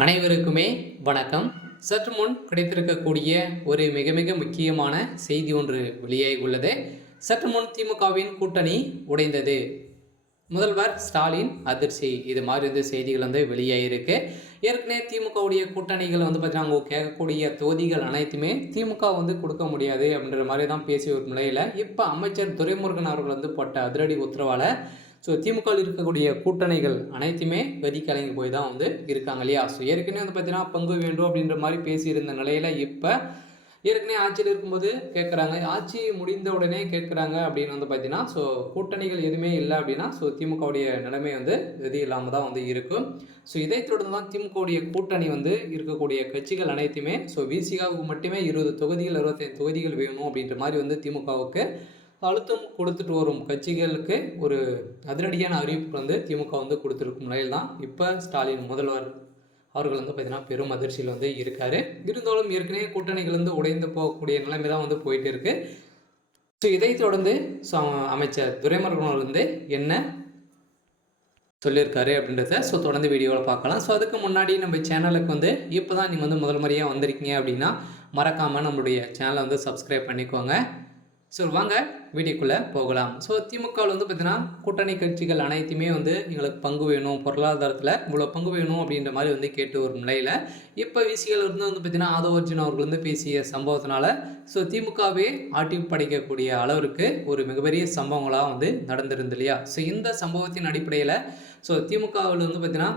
அனைவருக்குமே வணக்கம். சற்று முன் கிடைத்திருக்கக்கூடிய ஒரு மிக மிக முக்கியமான செய்தி ஒன்று வெளியாகி உள்ளது. சற்று முன் திமுகவின் கூட்டணி உடைந்தது. முதல்வர் ஸ்டாலின் அதிர்ச்சி. இது மாதிரி செய்திகள் வெளியாகிருக்கு. ஏற்கனவே திமுகவுடைய கூட்டணிகள் பார்த்தீங்கன்னா அவங்க கேட்கக்கூடிய தொகுதிகள் அனைத்துமே திமுக கொடுக்க முடியாது அப்படின்ற மாதிரி தான் பேசி ஒரு நிலையில் இப்போ அமைச்சர் துரைமுருகன் அவர்கள் போட்ட அதிரடி உத்தரவால் திமுகவில் இருக்கக்கூடிய கூட்டணிகள் அனைத்துமே கதி கலங்கி போய் தான் இருக்காங்க இல்லையா. ஏற்கனவே பார்த்தீங்கன்னா பங்கு வேண்டும் அப்படின்ற மாதிரி பேசியிருந்த நிலையில் இப்போ ஏற்கனவே ஆட்சியில் இருக்கும்போது கேட்குறாங்க, ஆட்சி முடிந்த உடனே கேட்குறாங்க அப்படின்னு பார்த்தீங்கன்னா கூட்டணிகள் எதுவுமே இல்லை அப்படின்னா திமுகவுடைய நிலைமை எது இல்லாமல் தான் இருக்கும். இதைத் தொடர்ந்து தான் திமுகவுடைய கூட்டணி இருக்கக்கூடிய கட்சிகள் அனைத்துமே விசிகாவுக்கு மட்டுமே 20 தொகுதிகள் 25 தொகுதிகள் வேணும் அப்படின்ற மாதிரி திமுகவுக்கு அழுத்தம் கொடுத்துட்டு வரும் கட்சிகளுக்கு ஒரு அதிரடியான அறிவிப்பு திமுக கொடுத்துருக்கும் நிலையில் தான் இப்போ ஸ்டாலின் முதல்வர் அவர்கள் பார்த்தீங்கன்னா பெரும் அதிர்ச்சியில் இருக்காரு. இருந்தாலும் ஏற்கனவே கூட்டணிகள் உடைந்து போகக்கூடிய நிலைமை தான் போயிட்டு இருக்கு. இதை தொடர்ந்து அமைச்சர் துரைமுருகன் என்ன சொல்லியிருக்காரு அப்படின்றத தொடர்ந்து வீடியோவில் பார்க்கலாம். அதுக்கு முன்னாடி நம்ம சேனலுக்கு இப்போ தான் நீங்கள் முதல் முறையாக வந்திருக்கீங்க அப்படின்னா மறக்காமல் நம்மளுடைய சேனலை சப்ஸ்கிரைப் பண்ணிக்கோங்க. வாங்க வீடியோக்குள்ளே போகலாம். திமுகவில் பார்த்தீங்கன்னா கூட்டணி கட்சிகள் அனைத்துமே எங்களுக்கு பங்கு வேணும், பொருளாதாரத்தில் இவ்வளோ பங்கு வேணும் அப்படின்ற மாதிரி கேட்டு வரும் நிலையில் இப்போ விசிகள் பார்த்தீங்கன்னா ஆதவர்ஜுன் அவர்கள் பேசிய சம்பவத்தினால திமுகவே ஆட்டி படைக்கக்கூடிய அளவிற்கு ஒரு மிகப்பெரிய சம்பவங்களாக நடந்திருந்து இல்லையா. இந்த சம்பவத்தின் அடிப்படையில் திமுகவில் பார்த்தீங்கன்னா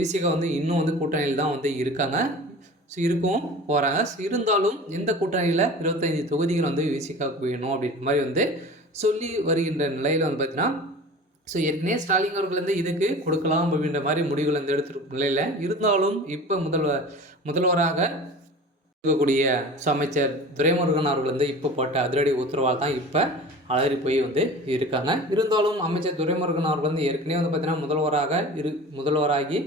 விசிக இன்னும் கூட்டணியில் தான் இருக்காங்க, இருக்கும் போகிறாங்க. இருந்தாலும் எந்த கூட்டணியில் 25 தொகுதிகள் விசிகாவுக்கு வேணும் அப்படின்ற மாதிரி சொல்லி வருகின்ற நிலையில் பார்த்தீங்கன்னா ஏற்கனவே ஸ்டாலின் அவர்கள் இதுக்கு கொடுக்கலாம் அப்படின்ற மாதிரி முடிவுகள் எடுத்துருக்கும் நிலையில் இருந்தாலும் இப்போ முதல்வராக இருக்கக்கூடிய அமைச்சர் துரைமுருகன் அவர்கள் இப்போ போட்ட அதிரடி உத்தரவால் தான் இப்போ அலறி போய் இருக்காங்க. இருந்தாலும் அமைச்சர் துரைமுருகன் அவர்கள் ஏற்கனவே பார்த்தீங்கன்னா முதல்வராகி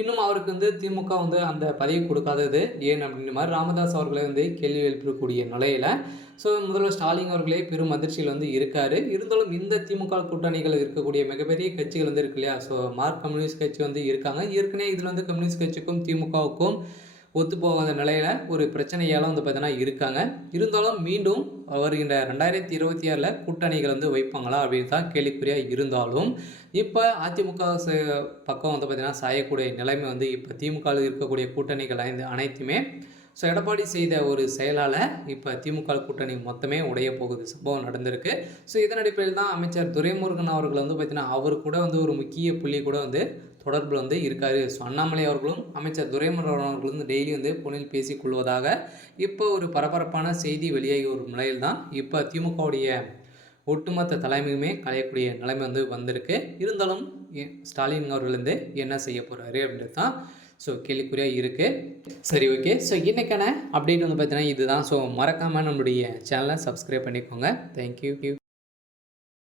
இன்னும் அவருக்கு திமுக அந்த பதவி கொடுக்காதது ஏன் அப்படின்ற மாதிரி ராமதாஸ் அவர்களை கேள்வி எழுப்பக்கூடிய நிலையில் முதல்வர் ஸ்டாலின் அவர்களே பெரும் அதிர்ச்சியில் இருக்காரு. இருந்தாலும் இந்த திமுக கூட்டணிகள் இருக்கக்கூடிய மிகப்பெரிய கட்சிகள் இருக்கு இல்லையா. மார்க் கம்யூனிஸ்ட் கட்சி இருக்காங்க. ஏற்கனவே இதில் கம்யூனிஸ்ட் கட்சிக்கும் திமுகவுக்கும் ஒத்து போகாத நிலையில் ஒரு பிரச்சனையால் பார்த்தீங்கன்னா இருக்காங்க. இருந்தாலும் மீண்டும் வருகின்ற 2026 கூட்டணிகள் வைப்பாங்களா அப்படின்னு தான் கேள்விக்குறியாக இருந்தாலும் இப்போ அதிமுக பக்கம் பார்த்தீங்கன்னா சாயக்கூடிய நிலைமை இப்போ திமுகவில் இருக்கக்கூடிய கூட்டணிகள் அனைத்துமே எடப்பாடி செய்த ஒரு செயலால் இப்போ திமுக கூட்டணி மொத்தமே உடைய போகுது சம்பவம் நடந்திருக்கு. இதன் அடிப்படையில் தான் அமைச்சர் துரைமுருகன் அவர்கள் பார்த்தீங்கன்னா அவர் கூட ஒரு முக்கிய புள்ளி கூட தொடர்பில் இருக்காரு. அண்ணாமலை அவர்களும் அமைச்சர் துரைமுருகன் அவர்கள் டெய்லி போனில் பேசி கொள்வதாக இப்போ ஒரு பரபரப்பான செய்தி வெளியாகி ஒரு நிலையில் தான் இப்போ திமுகவுடைய ஒட்டுமொத்த தலைமையுமே கலையக்கூடிய நிலைமை வந்திருக்கு. இருந்தாலும் ஸ்டாலின் அவர்கள் என்ன செய்ய போகிறாரு அப்படின்றது தான் கேள்விக்குறியாக இருக்குது. சரி, ஓகே. இன்றைக்கான அப்டேட் பார்த்தீங்கன்னா இதுதான். மறக்காமல் நம்மளுடைய சேனலை சப்ஸ்கிரைப் பண்ணிக்கோங்க. தேங்க்யூ.